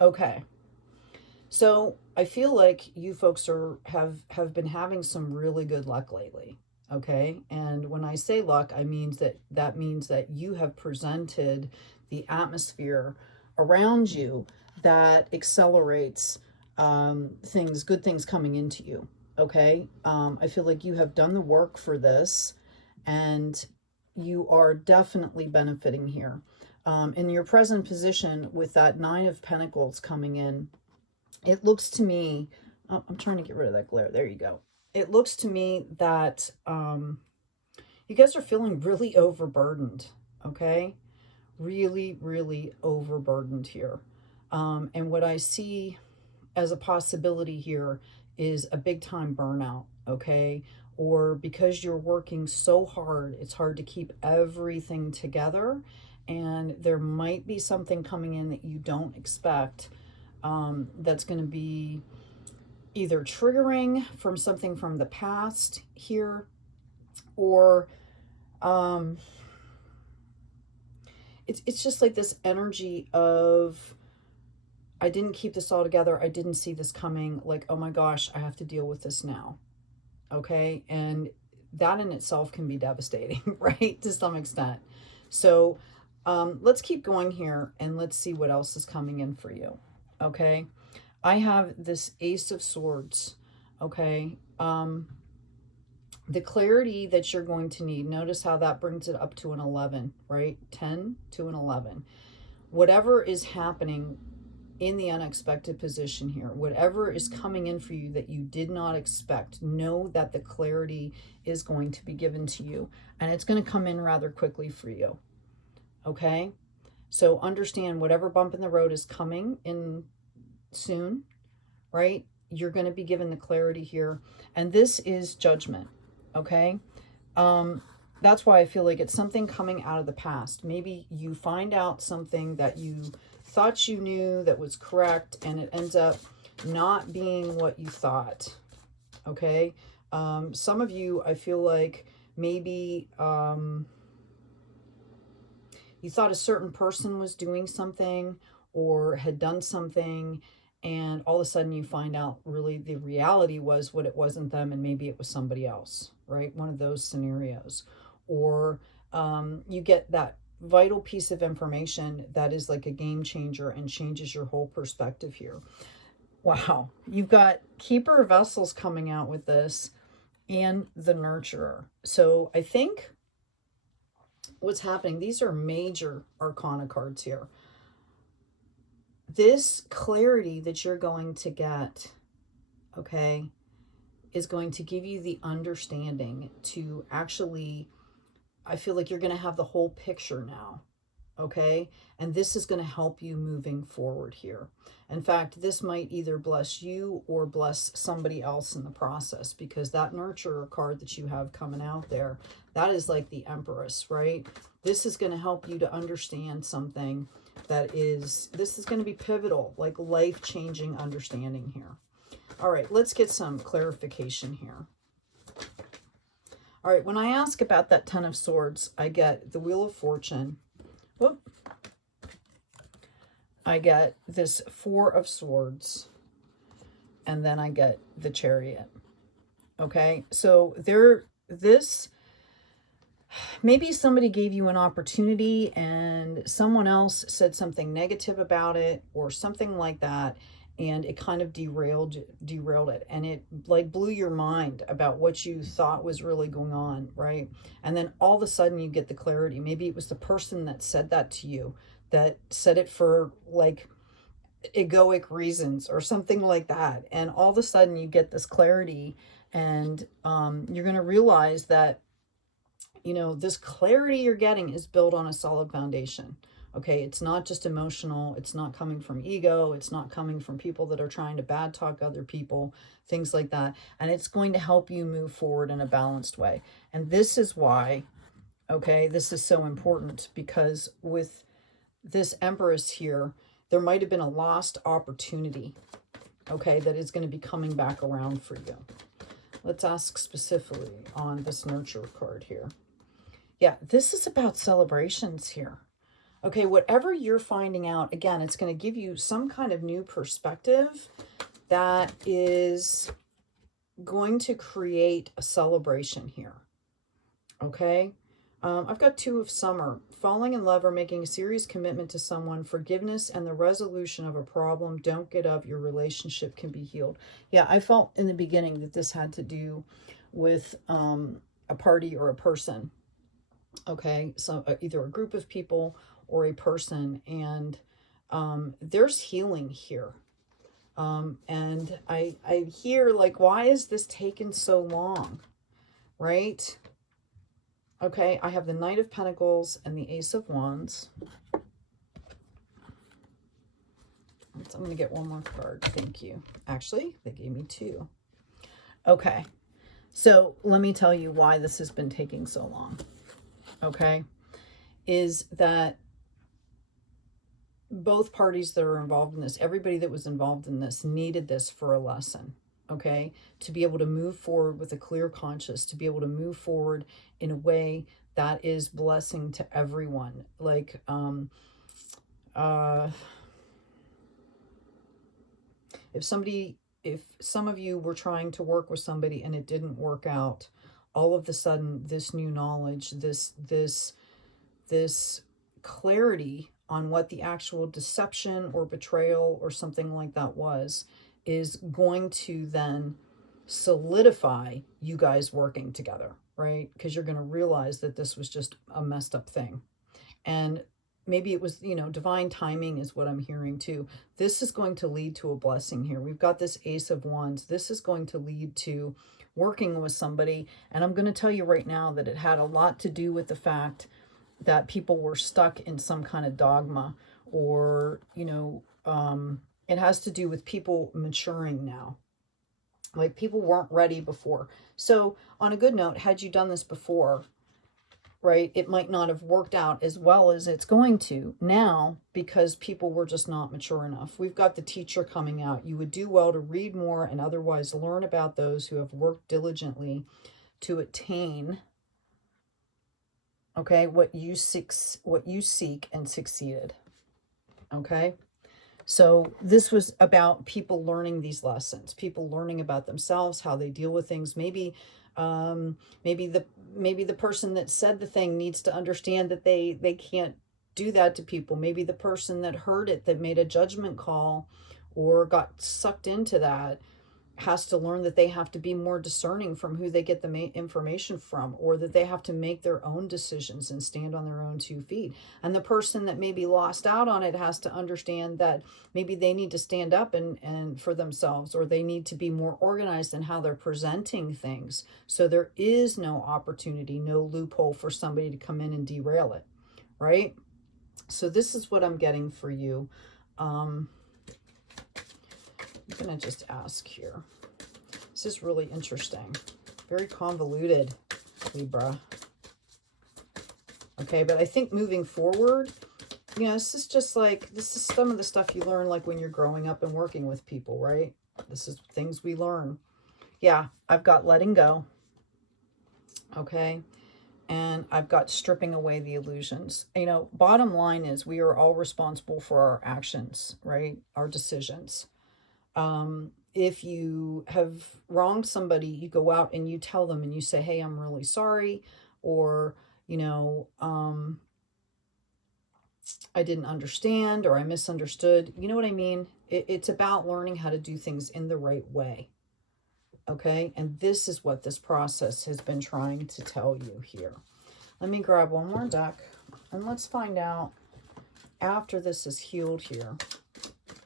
Okay. So I feel like you folks have been having some really good luck lately. Okay. And when I say luck, I means that means that you have presented the atmosphere around you that accelerates things, good things coming into you. Okay. I feel like you have done the work for this and you are definitely benefiting here. In your present position with that Nine of Pentacles coming in, it looks to me, oh, I'm trying to get rid of that glare. There you go. It looks to me that you guys are feeling really overburdened, okay? Really, really overburdened here. And what I see as a possibility here is a big time burnout, okay? Or because you're working so hard, it's hard to keep everything together. And there might be something coming in that you don't expect, that's going to be either triggering from something from the past here, or it's just like this energy of, I didn't keep this all together. I didn't see this coming. Like, oh my gosh, I have to deal with this now. Okay. And that in itself can be devastating, right? To some extent. So let's keep going here and let's see what else is coming in for you. Okay. I have this Ace of Swords. Okay. The clarity that you're going to need, notice how that brings it up to an 11, right? 10 to an 11. Whatever is happening in the unexpected position here, whatever is coming in for you that you did not expect, know that the clarity is going to be given to you, and it's going to come in rather quickly for you. Okay? So understand whatever bump in the road is coming in soon, right? You're going to be given the clarity here. And this is judgment. Okay. That's why I feel like it's something coming out of the past. Maybe you find out something that you thought you knew that was correct, and it ends up not being what you thought. Okay. Some of you, I feel like maybe, you thought a certain person was doing something or had done something, and all of a sudden you find out really the reality was what, it wasn't them, and maybe it was somebody else, right? One of those scenarios. Or you get that vital piece of information that is like a game changer and changes your whole perspective here. Wow. You've got Keeper of Vessels coming out with this, and the Nurturer. So I think what's happening, these are major arcana cards here. This clarity that you're going to get, okay, is going to give you the understanding to actually, I feel like you're going to have the whole picture now, okay? And this is going to help you moving forward here. In fact, this might either bless you or bless somebody else in the process, because that Nurturer card that you have coming out there, that is like the Empress, right? This is going to help you to understand something that is, this is going to be pivotal, like life-changing understanding here. All right, let's get some clarification here. All right, when I ask about that Ten of Swords, I get the Wheel of Fortune. Whoop. I get this Four of Swords, and then I get the Chariot. Okay, so maybe somebody gave you an opportunity and someone else said something negative about it or something like that, and it kind of derailed it, and it like blew your mind about what you thought was really going on, right? And then all of a sudden you get the clarity. Maybe it was the person that said that to you, that said it for like egoic reasons or something like that, and all of a sudden you get this clarity, and you're going to realize that, you know, this clarity you're getting is built on a solid foundation. Okay, it's not just emotional, it's not coming from ego, it's not coming from people that are trying to bad talk other people, things like that. And it's going to help you move forward in a balanced way. And this is why, okay, this is so important, because with this Empress here, there might have been a lost opportunity, okay, that is going to be coming back around for you. Let's ask specifically on this Nurture card here. Yeah, this is about celebrations here. Okay, whatever you're finding out, again, it's going to give you some kind of new perspective that is going to create a celebration here. Okay? I've got 2 of summer. Falling in love or making a serious commitment to someone, forgiveness and the resolution of a problem. Don't get up. Your relationship can be healed. Yeah, I felt in the beginning that this had to do with a party or a person. Okay, so either a group of people or a person, and there's healing here. And I hear, like, why is this taking so long? Right? Okay, I have the Knight of Pentacles and the Ace of Wands. I'm going to get one more card. Thank you. Actually, they gave me 2. Okay, so let me tell you why this has been taking so long. Okay, is that both parties that are involved in this, everybody that was involved in this needed this for a lesson. Okay, to be able to move forward with a clear conscience, to be able to move forward in a way that is blessing to everyone. Like, if some of you were trying to work with somebody and it didn't work out, all of a sudden, this new knowledge, this clarity on what the actual deception or betrayal or something like that was, is going to then solidify you guys working together, right? Because you're going to realize that this was just a messed up thing. And maybe it was, you know, divine timing is what I'm hearing too. This is going to lead to a blessing here. We've got this Ace of Wands. This is going to lead to working with somebody. And I'm going to tell you right now that it had a lot to do with the fact that people were stuck in some kind of dogma, or, you know, it has to do with people maturing now. Like, people weren't ready before. So on a good note, had you done this before, right, it might not have worked out as well as it's going to now, because people were just not mature enough. We've got the Teacher coming out. You would do well to read more and otherwise learn about those who have worked diligently to attain, okay, what you seek and succeeded. Okay, so this was about people learning these lessons, people learning about themselves, how they deal with things. Maybe the person that said the thing needs to understand that they can't do that to people. Maybe the person that heard it, that made a judgment call or got sucked into that, has to learn that they have to be more discerning from who they get the information from, or that they have to make their own decisions and stand on their own 2 feet. And the person that maybe lost out on it has to understand that maybe they need to stand up and for themselves, or they need to be more organized in how they're presenting things. So there is no opportunity, no loophole for somebody to come in and derail it, right? So this is what I'm getting for you. I'm going to just ask here. This is really interesting. Very convoluted, Libra. Okay, but I think moving forward, you know, this is just like, this is some of the stuff you learn like when you're growing up and working with people, right? This is things we learn. Yeah, I've got letting go. Okay. And I've got stripping away the illusions. You know, bottom line is we are all responsible for our actions, right? Our decisions. If you have wronged somebody, you go out and you tell them and you say, hey, I'm really sorry. Or, you know, I didn't understand, or I misunderstood. You know what I mean? It's about learning how to do things in the right way. Okay. And this is what this process has been trying to tell you here. Let me grab one more deck and let's find out, after this is healed here,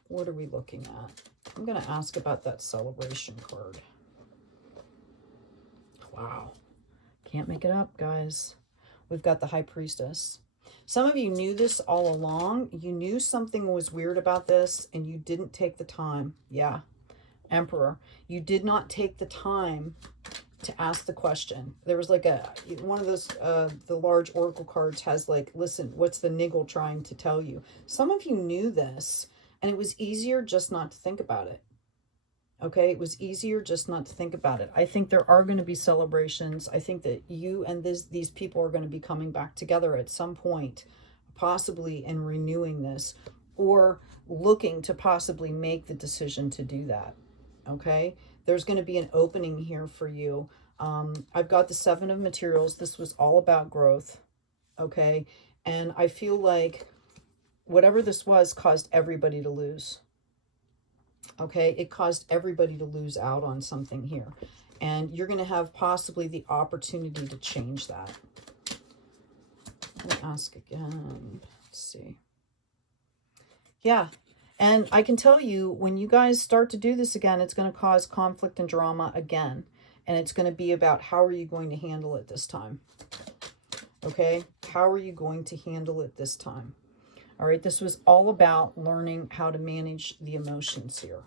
what are we looking at? I'm going to ask about that celebration card. Wow. Can't make it up, guys. We've got the High Priestess. Some of you knew this all along. You knew something was weird about this and you didn't take the time. Yeah. Emperor. You did not take the time to ask the question. There was like one of those, the large oracle cards has like, listen, what's the niggle trying to tell you? Some of you knew this, and it was easier just not to think about it. Okay, it was easier just not to think about it. I think there are going to be celebrations. I think that you and these people are going to be coming back together at some point. possibly in renewing this, or looking to possibly make the decision to do that. Okay, there's going to be an opening here for you. I've got the Seven of Materials. This was all about growth. Okay, and I feel like whatever this was caused everybody to lose. Okay, it caused everybody to lose out on something here. And you're going to have possibly the opportunity to change that. Let me ask again. Let's see. Yeah. And I can tell you, when you guys start to do this again, it's going to cause conflict and drama again. And it's going to be about how are you going to handle it this time? Okay? How are you going to handle it this time? All right, this was all about learning how to manage the emotions here.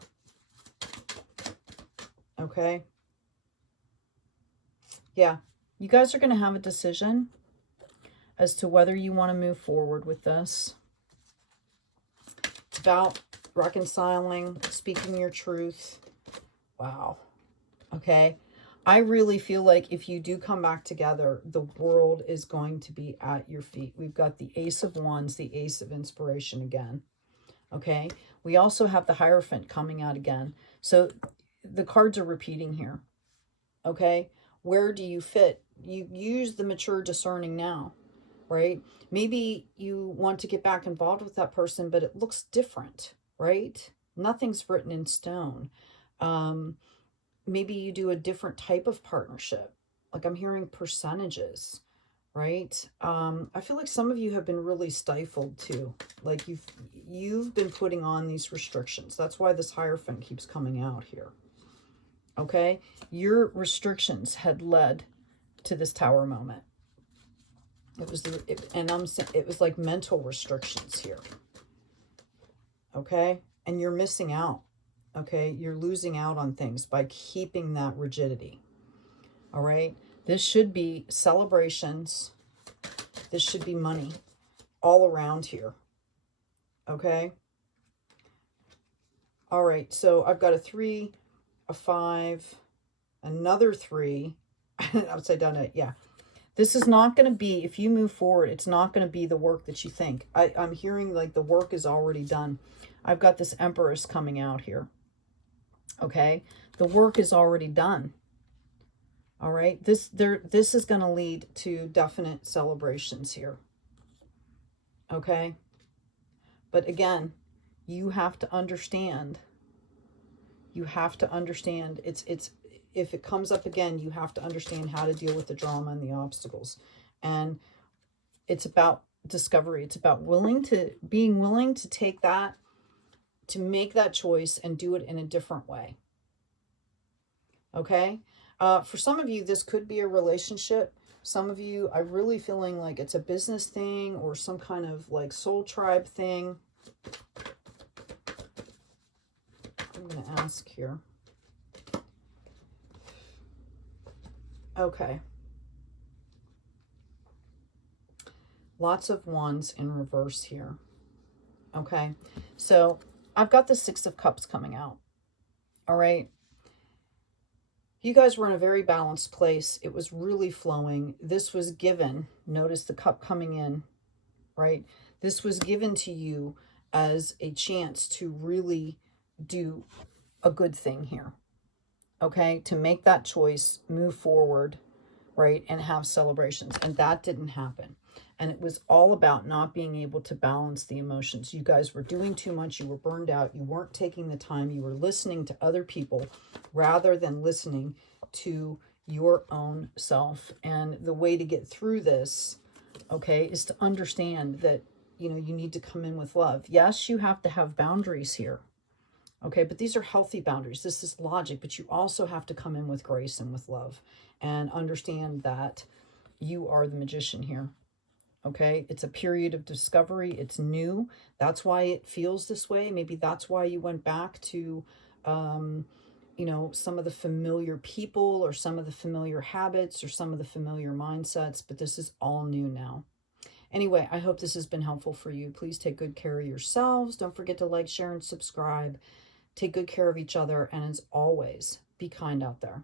Okay? Yeah, you guys are going to have a decision as to whether you want to move forward with this. It's about reconciling, speaking your truth. Wow. Okay? I really feel like if you do come back together, the world is going to be at your feet. We've got the Ace of Wands, the Ace of Inspiration again. Okay. We also have the Hierophant coming out again. So the cards are repeating here. Okay. Where do you fit? You use the mature discerning now, right? Maybe you want to get back involved with that person, but it looks different, right? Nothing's written in stone. Maybe you do a different type of partnership. Like I'm hearing percentages, right? I feel like some of you have been really stifled too. Like you've been putting on these restrictions. That's why this Hierophant keeps coming out here. Okay? Your restrictions had led to this Tower moment. It was it was like mental restrictions here. Okay? And you're missing out. Okay, you're losing out on things by keeping that rigidity. All right, this should be celebrations. This should be money all around here. Okay. All right, so I've got a 3, a 5, another 3, upside down. Yeah, this is not going to be, if you move forward, it's not going to be the work that you think. I'm hearing like the work is already done. I've got this Empress coming out here. Okay, the work is already done. All right, this is going to lead to definite celebrations here. Okay, but again, you have to understand. You have to understand. It's if it comes up again, you have to understand how to deal with the drama and the obstacles. And it's about discovery. It's about being willing to take that, to make that choice and do it in a different way. Okay? For some of you, this could be a relationship. Some of you, I'm really feeling like it's a business thing or some kind of like soul tribe thing. I'm going to ask here. Okay. Lots of Wands in reverse here. Okay. So I've got the Six of Cups coming out. All right. You guys were in a very balanced place. It was really flowing. This was given. Notice the cup coming in, right? This was given to you as a chance to really do a good thing here. Okay? To make that choice, move forward, right? And have celebrations. And that didn't happen. And it was all about not being able to balance the emotions. You guys were doing too much. You were burned out. You weren't taking the time. You were listening to other people rather than listening to your own self. And the way to get through this, okay, is to understand that, you know, you need to come in with love. Yes, you have to have boundaries here. Okay, but these are healthy boundaries. This is logic, but you also have to come in with grace and with love and understand that you are the magician here. Okay, it's a period of discovery. It's new. That's why it feels this way. Maybe that's why you went back to, you know, some of the familiar people or some of the familiar habits or some of the familiar mindsets, but this is all new now. Anyway, I hope this has been helpful for you. Please take good care of yourselves. Don't forget to like, share, and subscribe. Take good care of each other. And as always, be kind out there.